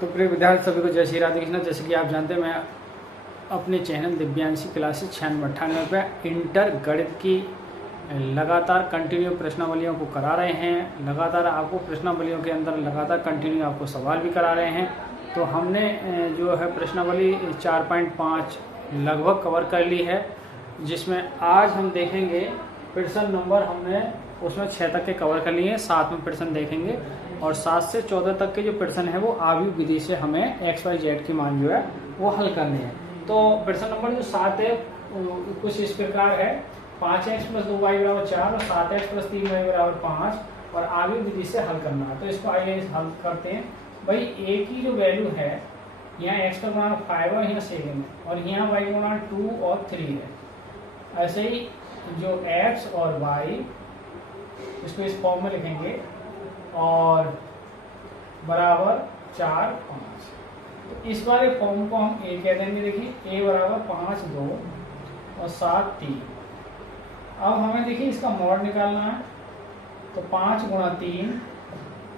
तो प्रिय विद्यार्थी सभी को जय श्री राधे कृष्ण। जैसे कि आप जानते हैं, मैं अपने चैनल दिव्यांशी क्लासेस 96 पे इंटर गणित की लगातार कंटिन्यू प्रश्नावलियों को करा रहे हैं। लगातार आपको प्रश्नावलियों के अंदर लगातार कंटिन्यू आपको सवाल भी करा रहे हैं। तो हमने जो है प्रश्नावली 4.5 लगभग कवर कर ली है, जिसमें आज हम देखेंगे प्रश्न नंबर हमने उसमें 6 तक के कवर कर लिए हैं। 7 में प्रश्न देखेंगे और 7 से 14 तक के जो प्रश्न है वो आव्यूह विधि से हमें एक्स वाई जेड की मान जो है वो हल करनी है। तो प्रश्न नंबर जो 7 है कुछ इस प्रकार है, 5x + 2y = 4 और 7x + 3y = 5 और आव्यूह विधि से हल करना है। तो इसको आइए हल करते हैं। भाई a की जो वैल्यू है, यहाँ x का गुणांक 5 है, यहाँ 7 है और यहाँ y का गुणांक 2 और 3 है। ऐसे ही जो x और y इसको इस फॉर्म में लिखेंगे और बराबर 4 5। तो इस वाले फॉर्म को हम a कह देंगे। देखिए a बराबर 5 2 और 7 3। अब हमें देखिए इसका मॉड निकालना है। तो 5 × 3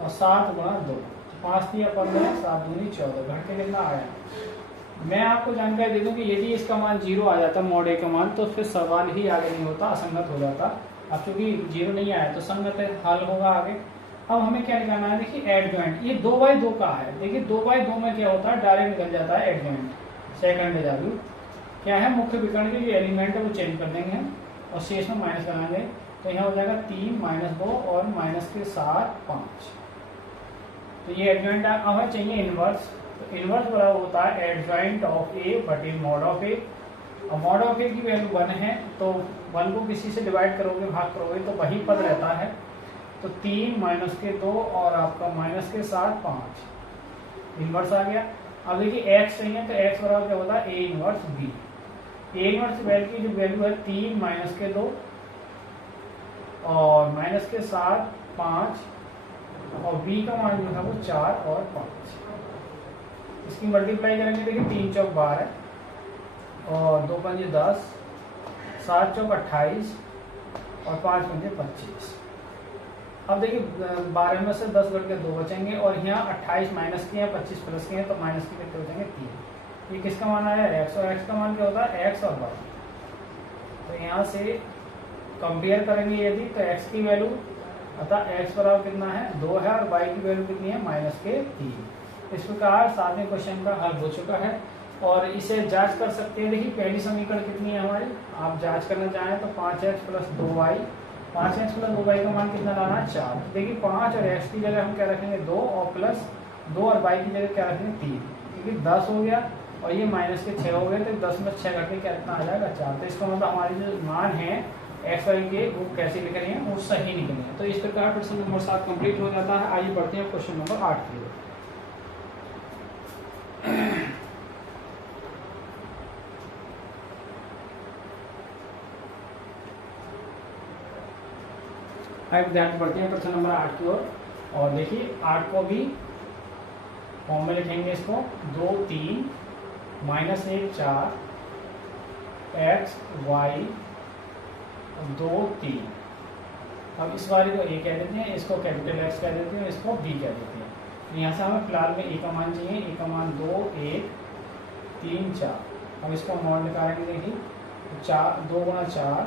और 7 × 2, 5 3 15 7 दूनी 14, घट के कितना आया। मैं आपको जानकारी दे दूं कि यदि इसका मान 0 आ जाता मॉड a का मान, तो फिर सवाल ही आगे नहीं होता, असंगत हो जाता। अब चूंकि 0 नहीं आया तो संगत है, हल होगा आगे। अब हमें क्या निकालना है, देखिए एडजॉइंट। ये 2/2 का है। देखिए 2/2 में क्या होता है, डायरेक्ट निकल जाता है एडजॉइंट। सेकंड वैल्यू क्या है, मुख्य विकर्ण के जो एलिमेंट है वो चेंज कर देंगे हम और शेष में माइनस लगाएंगे। तो यहाँ हो जाएगा 3 - 2 और माइनस के साथ 5। तो ये एडजॉइंट हमें चाहिए इनवर्स। तो इनवर्स बराबर होता है एडजॉइंट ऑफ ए बटे मॉड ऑफ ए। और मॉड ऑफ ए की वैल्यू 1 है, तो 1 को किसी से डिवाइड करोगे, भाग करोगे तो वही पद रहता है। तो 3 - के 2 और आपका माइनस के साथ 5 इनवर्स आ गया। अब देखिए x चाहिए, तो x बराबर क्या होता है, a inverse b। a inverse value की जो वैल्यू है 3 - के 2 और माइनस के साथ 5 और b का मान जो है वो 4 और 5। इसकी मल्टीप्लाई करेंगे। देखिए 3 चौक 12 और 2 पंजे 10, 7 चौक 28 और 5 पंजे 25। अब देखिए 12 में से 10 घट के 2 बचेंगे और यहाँ 28 माइनस के हैं, 25 प्लस के हैं, तो माइनस के कितने बचेंगे 3। ये किसका मान आया, x। और x का मान क्या होता है, x और y। तो यहाँ से कंपेयर करेंगे यदि, तो x की वैल्यू अतः x बराबर कितना है 2 है और y की वैल्यू कितनी है -3। इस प्रकार 7वें क्वेश्चन का हल हो चुका है और इसे जांच कर सकते हैं। देखिए पहली समीकरण कितनी है हमारी, आप जांच करना चाहें तो 5x + 2y। 5x + 2y का मान कितना लाना है 4। देखिए 5 और x की जगह हम क्या रखेंगे 2 और प्लस 2 और y की जगह क्या रखेंगे 3, क्योंकि 10 हो गया और ये माइनस के 6 हो गए। तो 10 में 6 घट के कितना आ जाएगा 4। तो इसका मतलब हमारे जो मान है x y के वो कैसे लिख रहे हैं, वो सही निकले हैं। तो इस प्रकार प्रश्न नंबर 7 कंप्लीट हो जाता है। आइए बढ़ते हैं क्वेश्चन नंबर 8 की ओर। विद्यार्थी बढ़ते हैं प्रश्न नंबर 8 की ओर। और देखिए 8 को भी फॉर्म में लिखेंगे। इसको 2 3 -1 4 x y 2 3। अब इस वाले को a कह देते हैं, इसको कैपिटल X कह देते हैं, इसको b कह देते हैं। तो यहाँ से हमें फिलहाल में a का मान चाहिए। a का मान 2 1 3 4। अब इसका मॉड निकालेंगे। देखिए 2 × 4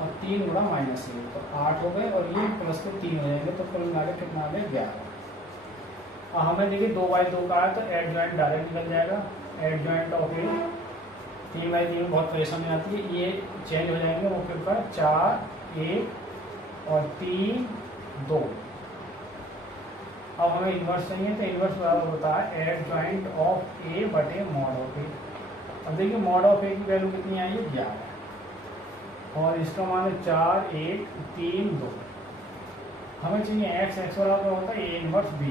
और 3 × -1, तो 8 हो गए और ये प्लस के 3 हो जाएंगे। तो कुल मिला के कितना आ गया 11। और हमें देखिए 2/2 का है, तो एडजॉइंट डायरेक्ट निकल जाएगा। एडजॉइंट ऑफ ए 3/3 में बहुत परेशानी आती है, ये चेंज हो जाएंगे मुख्य पर 4 1 और 3 2। अब हमें इन्वर्स चाहिए, तो इन्वर्स बराबर होता है एडजॉइंट ऑफ ए बटे मॉड ऑफ ए। अब देखिए मॉड ऑफ ए की वैल्यू कितनी आई है 11 और इसका मान है 4 1 3 2। हमें चाहिए x बराबर होता है a इनवर्स b।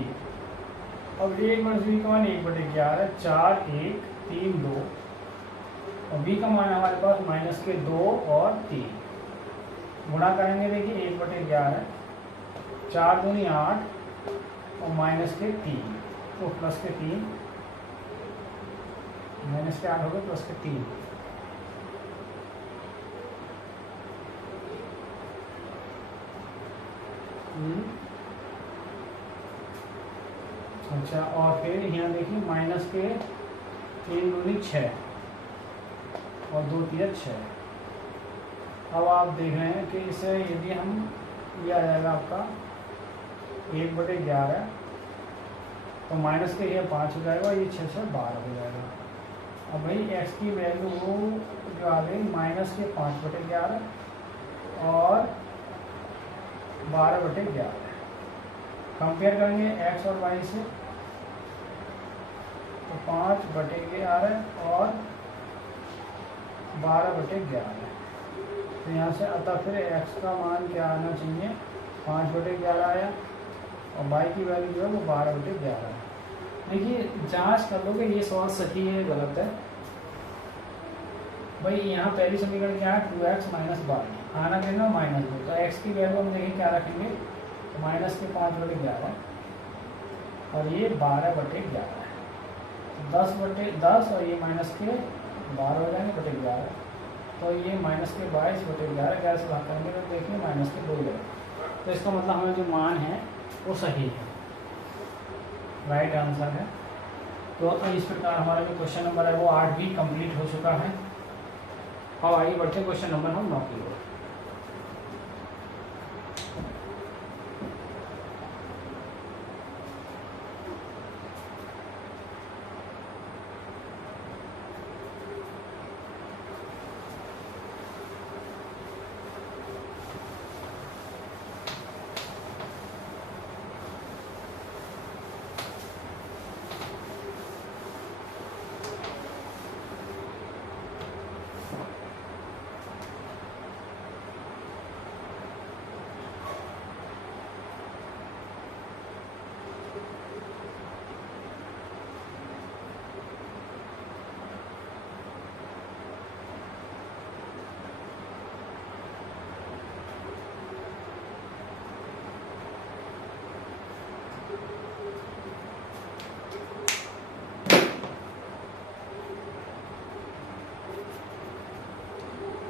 अब a इनवर्स b का मान 1/11 4 1 3 2 और b का मान हमारे पास माइनस के 2 और 3। गुणा करेंगे। देखिए 1/11 4 दूनी 8 और माइनस के 3, तो प्लस के 3, माइनस के 8 हो गए प्लस के 3। अच्छा, और फिर यहाँ देखिए माइनस के 3 दूनी 6 और 2 तिया 6। अब आप देख रहे हैं कि इसे यदि हम ये आ जाएगा आपका 1/11, तो माइनस के ये 5 हो जाएगा, ये 6 से 12 हो जाएगा। अब भाई x की वैल्यू जो आ गई माइनस के 5/11 और 12/11। कंपेयर करेंगे x और y से, तो 5/11 और 12/11। तो यहाँ से अतः फिर x का मान क्या आना चाहिए, 5/11 आया, और y की वैल्यू जो है वो 12/11 है। देखिए जांच कर लो कि ये सवाल सही है गलत है। भाई यहाँ पहली समीकरण क्या है, 2x माइनस 12 आना देना -2, तो x की वैल्यू हम देखिए क्या रखेंगे, तो माइनस के 5/11 और ये 12/11 है, 10/10 और ये माइनस के 12 हो जाएंगे /11, तो ये माइनस के 22/11 कैसे भाग करेंगे, तो देखिए माइनस के 2 जाएगा। तो इसका मतलब हमें जो मान है वो सही है, राइट आंसर है। तो इस प्रकार हमारा जो क्वेश्चन नंबर है वो 8 भी कंप्लीट हो चुका है। और आइए बढ़ते हैं क्वेश्चन नंबर 9 की ओर।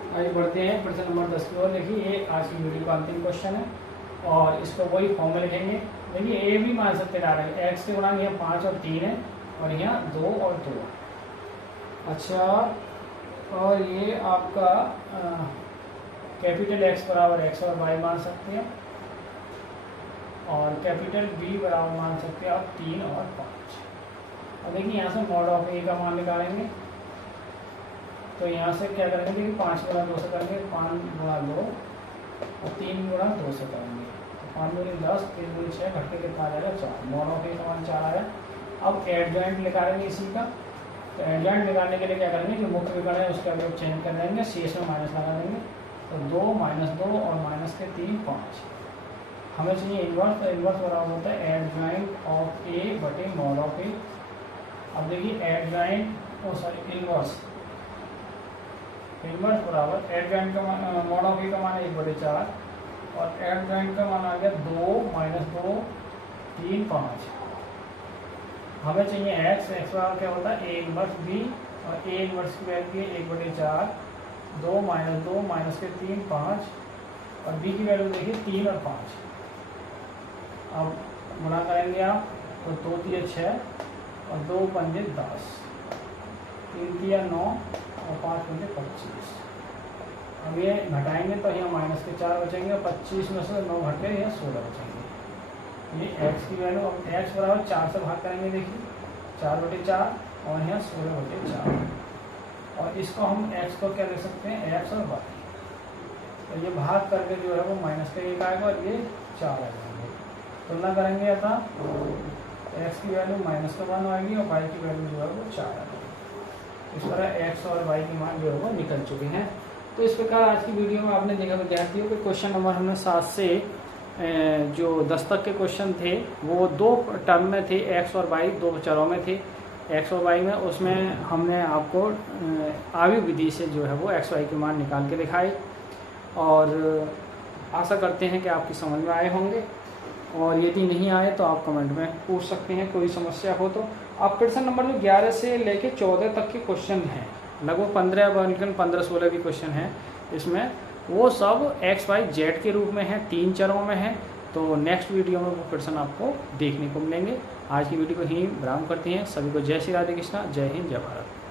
आगे बढ़ते हैं प्रश्न नंबर 10 की ओर। देखिए ये आज की वीडियो का अंतिम क्वेश्चन है और इसको वही फॉर्म में लिखेंगे। देखिए ए भी मान सकते हैं एक्स के गुणांक यहाँ 5 और 3 है और यहाँ 2 और 2। अच्छा, और ये आपका कैपिटल एक्स बराबर एक्स और वाई मान सकते हैं और कैपिटल बी बराबर मान सकते हैं आप 3 और 5। और देखिए यहाँ से मॉड ऑफ ए का मान निकालेंगे, तो यहाँ से क्या करेंगे, देखिए 5 गुणा 2 से करेंगे, 5 गुणा 2 और 3 गुणा 2 से करेंगे, तो 5 दूनी 10, 3 दूनी 6, घट के कितना आ जाएगा 4। मॉड ऑफ ए का मान 4 आया। अब एडजॉइंट निकालेंगे इसी का, तो एडजॉइंट निकालने के लिए क्या करेंगे, जो मुख्य विकर्ण है उसका अवयव चेंज कर देंगे, शेष में माइनस लगा देंगे, तो 2 - 2 और माइनस के 3 5। हमें चाहिए इन्वर्स, तो इन्वर्स बराबर होता है एडजॉइंट ऑफ ए बटे मॉड ऑफ ए। अब देखिए एडजॉइंट इन्वर्स बराबर एडजॉइंट का मॉड ऑफ ए का मान 1/4 और एडजॉइंट का मान आ गया 2 - 2 3 5। हमें चाहिए एक्स बराबर क्या होता है ए इन्वर्स बी, और ए इन्वर्स की वैल्यू 1/4, 2 - 2 माइनस के 3 5 और बी की वैल्यू देखिए 3 और 5। अब गुणा करेंगे आप, तो 2 तिया 6 और 2 पंजे 10, 3 तिया 9 और 5 पंजे 25। अब ये घटाएंगे तो यहाँ माइनस के 4 बचेंगे, 25 में से 9 घट के यहाँ 16 बचेंगे। ये x की वैल्यू, अब x बराबर 4 से भाग करेंगे, देखिए 4/4 और यहाँ 16/4। और इसको हम x को क्या लिख सकते हैं, x और y। तो ये भाग करके जो है वो माइनस का 1 आएगा और ये 4 आ जाएंगे। तुलना करेंगे अतः x की वैल्यू -1 आएगी और y की वैल्यू जो है वो 4 आएगी। इस तरह x और y के मान जो है वो निकल चुके हैं। तो इस प्रकार आज की वीडियो में आपने देखा विद्यार्थियों के क्वेश्चन नंबर हमने 7 से जो 10 तक के क्वेश्चन थे वो 2 टर्म में थे, एक्स और वाई 2 चरों में थे एक्स और वाई में। उसमें हमने आपको आयु विधि से जो है वो एक्स वाई के मान निकाल के दिखाए और आशा करते हैं कि आपकी समझ में आए होंगे। और यदि नहीं आए तो आप कमेंट में पूछ सकते हैं, कोई समस्या हो तो। आप प्रश्न नंबर 11 से लेके 14 तक के क्वेश्चन हैं, लगभग 15-16 के क्वेश्चन हैं इसमें, वो सब एक्स वाई जेड के रूप में है, 3 चरों में है। तो नेक्स्ट वीडियो में वो क्वेश्चन आपको देखने को मिलेंगे। आज की वीडियो को ही विराम करते हैं। सभी को जय श्री राधे कृष्णा, जय हिंद, जय भारत।